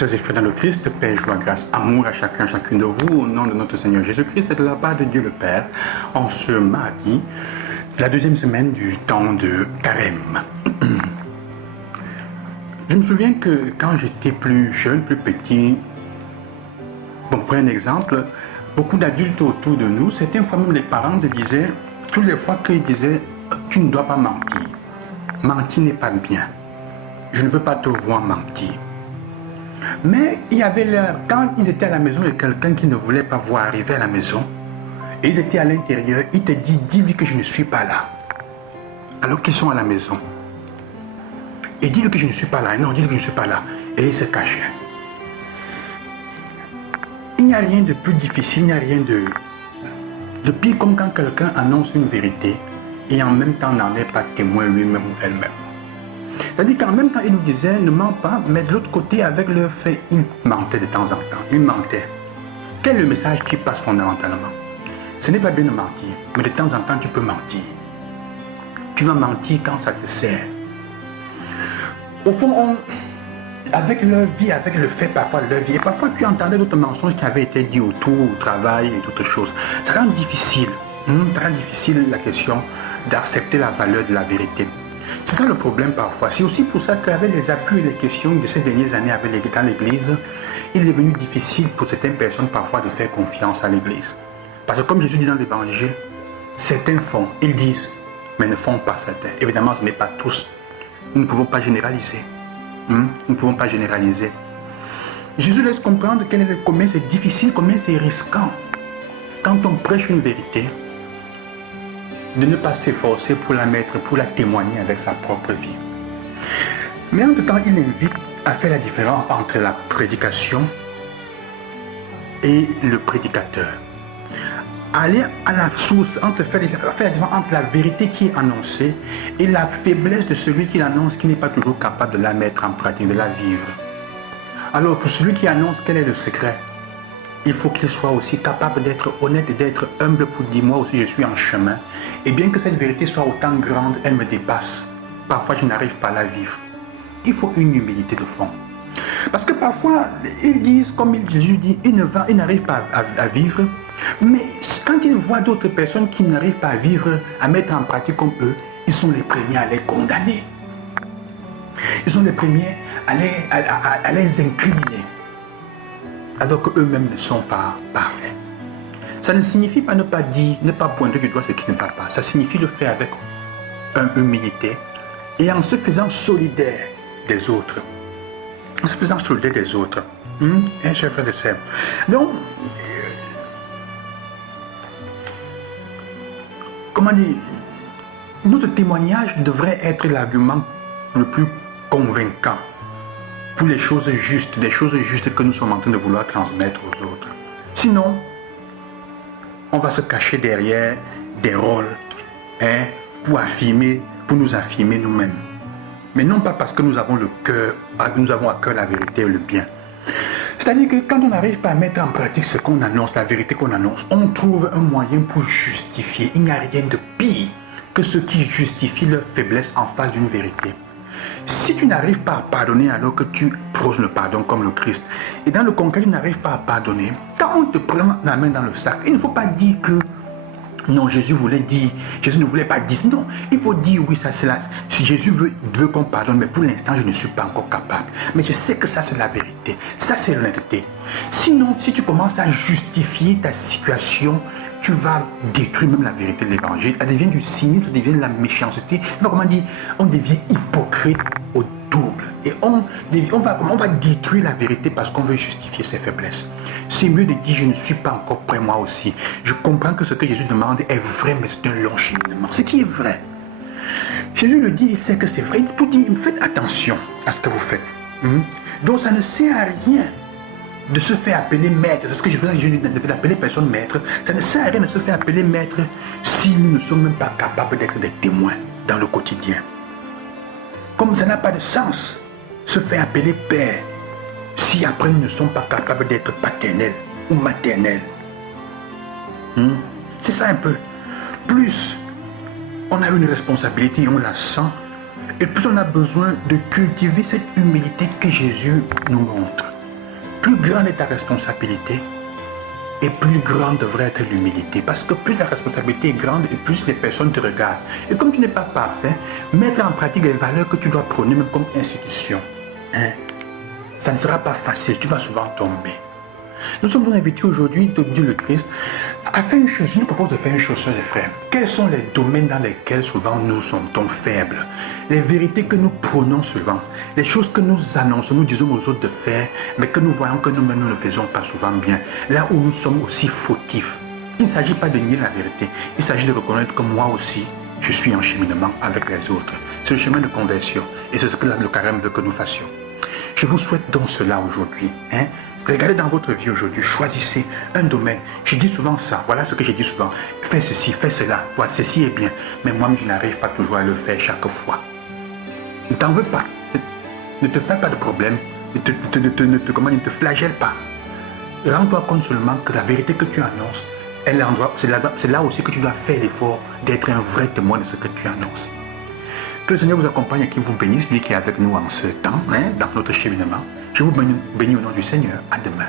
Sœurs et frères dans le Christ, paix, joie, grâce, amour à chacun, chacune de vous, au nom de notre Seigneur Jésus-Christ et de la part de Dieu le Père, en ce mardi, la deuxième semaine du temps de Carême. Je me souviens que quand j'étais plus jeune, plus petit, bon, pour un exemple, beaucoup d'adultes autour de nous, certaines fois même les parents te disaient, toutes les fois qu'ils disaient, tu ne dois pas mentir. Mentir n'est pas bien. Je ne veux pas te voir mentir. Mais il y avait quand ils étaient à la maison, il y a quelqu'un qui ne voulait pas voir arriver à la maison, et ils étaient à l'intérieur, il te dit, dis-lui que je ne suis pas là. Alors qu'ils sont à la maison. Et dis-lui que je ne suis pas là. Non, dis-lui que je ne suis pas là. Et il se cachait. Il n'y a rien de plus difficile, il n'y a rien de pire comme quand quelqu'un annonce une vérité et en même temps n'en est pas témoin lui-même ou elle-même. C'est-à-dire qu'en même temps, il nous disait, ne mens pas, mais de l'autre côté, avec le fait, il mentait de temps en temps. Il mentait. Quel est le message qui passe fondamentalement? Ce n'est pas bien de mentir, mais de temps en temps, tu peux mentir. Tu vas mentir quand ça te sert. Au fond, avec leur vie, avec le fait parfois de leur vie, et parfois tu entendais d'autres mensonges qui avaient été dits autour, au travail et d'autres choses. Ça rend difficile. Ça rend difficile la question d'accepter la valeur de la vérité. C'est ça le problème parfois. C'est aussi pour ça qu'avec les appuis et les questions de ces dernières années dans l'Église, il est devenu difficile pour certaines personnes parfois de faire confiance à l'Église. Parce que comme Jésus dit dans l'Évangile, certains font, ils disent, mais ne font pas certains. Évidemment, ce n'est pas tous. Nous ne pouvons pas généraliser. Nous ne pouvons pas généraliser. Jésus laisse comprendre combien c'est difficile, combien c'est risquant. Quand on prêche une vérité, de ne pas s'efforcer pour la mettre, pour la témoigner avec sa propre vie. Mais en tout temps, il invite à faire la différence entre la prédication et le prédicateur. Aller à la source, faire la différence entre la vérité qui est annoncée et la faiblesse de celui qui l'annonce, qui n'est pas toujours capable de la mettre en pratique, de la vivre. Alors, pour celui qui annonce quel est le secret, il faut qu'il soit aussi capable d'être honnête et d'être humble pour dire, moi aussi je suis en chemin. Et bien que cette vérité soit autant grande, elle me dépasse. Parfois, je n'arrive pas à la vivre. Il faut une humilité de fond. Parce que parfois, ils disent, comme Jésus dit, ils n'arrivent pas à vivre. Mais quand ils voient d'autres personnes qui n'arrivent pas à vivre, à mettre en pratique comme eux, ils sont les premiers à les condamner. Ils sont les premiers à les incriminer. Alors qu'eux-mêmes ne sont pas parfaits. Ça ne signifie pas ne pas dire, ne pas pointer du doigt ce qui ne va pas. Ça signifie le faire avec humilité et en se faisant solidaire des autres. En se faisant solidaire des autres. Un chef frère de sœur. Donc, comment dire, notre témoignage devrait être l'argument le plus convaincant pour les choses justes, des choses justes que nous sommes en train de vouloir transmettre aux autres. Sinon, on va se cacher derrière des rôles pour nous affirmer nous-mêmes. Mais non pas parce que nous avons à cœur la vérité et le bien. C'est-à-dire que quand on n'arrive pas à mettre en pratique ce qu'on annonce, la vérité qu'on annonce, on trouve un moyen pour justifier. Il n'y a rien de pire que ce qui justifie leur faiblesse en face d'une vérité. Si tu n'arrives pas à pardonner alors que tu prônes le pardon comme le Christ, et dans le concret tu n'arrives pas à pardonner, quand on te prend la main dans le sac, il ne faut pas dire que non, Jésus ne voulait pas dire. Non, il faut dire oui, ça c'est là. Si Jésus veut qu'on pardonne, mais pour l'instant je ne suis pas encore capable. Mais je sais que ça c'est la vérité, ça c'est l'honnêteté. Sinon, si tu commences à justifier ta situation, tu vas détruire même la vérité de l'évangile. Elle devient du cynisme, ça devient de la méchanceté. Comment dire, on devient hypocrite au double. Et on va détruire la vérité parce qu'on veut justifier ses faiblesses. C'est mieux de dire je ne suis pas encore prêt moi aussi. Je comprends que ce que Jésus demande est vrai, mais c'est un long cheminement. Ce qui est vrai. Jésus le dit, il sait que c'est vrai. Pour dire, faites attention à ce que vous faites. Donc ça ne sert à rien de se faire appeler maître. C'est ce que je veux dire, de faire appeler personne maître. Ça ne sert à rien de se faire appeler maître si nous ne sommes même pas capables d'être des témoins dans le quotidien. Comme ça n'a pas de sens, se faire appeler père, si après nous ne sommes pas capables d'être paternels ou maternels. C'est ça un peu. Plus on a une responsabilité et on la sent, et plus on a besoin de cultiver cette humilité que Jésus nous montre. plus grande est ta responsabilité, et plus grande devrait être l'humilité. Parce que plus la responsabilité est grande et plus les personnes te regardent. Et comme tu n'es pas parfait, mettre en pratique les valeurs que tu dois prôner même comme institution, hein, ça ne sera pas facile, tu vas souvent tomber. Nous sommes donc invités aujourd'hui, dit le Christ, à faire une chose. Je nous propose de faire une chose, sœurs et frères. Quels sont les domaines dans lesquels souvent nous sommes faibles? Les vérités que nous prônons souvent, les choses que nous annonçons, nous disons aux autres de faire, mais que nous voyons que nous-mêmes nous ne faisons pas souvent bien. Là où nous sommes aussi fautifs. Il ne s'agit pas de nier la vérité. Il s'agit de reconnaître que moi aussi, je suis en cheminement avec les autres. C'est le chemin de conversion. Et c'est ce que le carême veut que nous fassions. Je vous souhaite donc cela aujourd'hui. Hein? Regardez dans votre vie aujourd'hui, choisissez un domaine. Je dis souvent ça, voilà ce que je dis souvent. Fais ceci, fais cela, voilà, ceci est bien. Mais moi, je n'arrive pas toujours à le faire chaque fois. Ne t'en veux pas. Ne te fais pas de problème. Ne te flagelle pas. Rends-toi compte seulement que la vérité que tu annonces, c'est là aussi que tu dois faire l'effort d'être un vrai témoin de ce que tu annonces. Que le Seigneur vous accompagne et qu'il vous bénisse, lui qui est avec nous en ce temps, hein, dans notre cheminement. Je vous bénis au nom du Seigneur. À demain.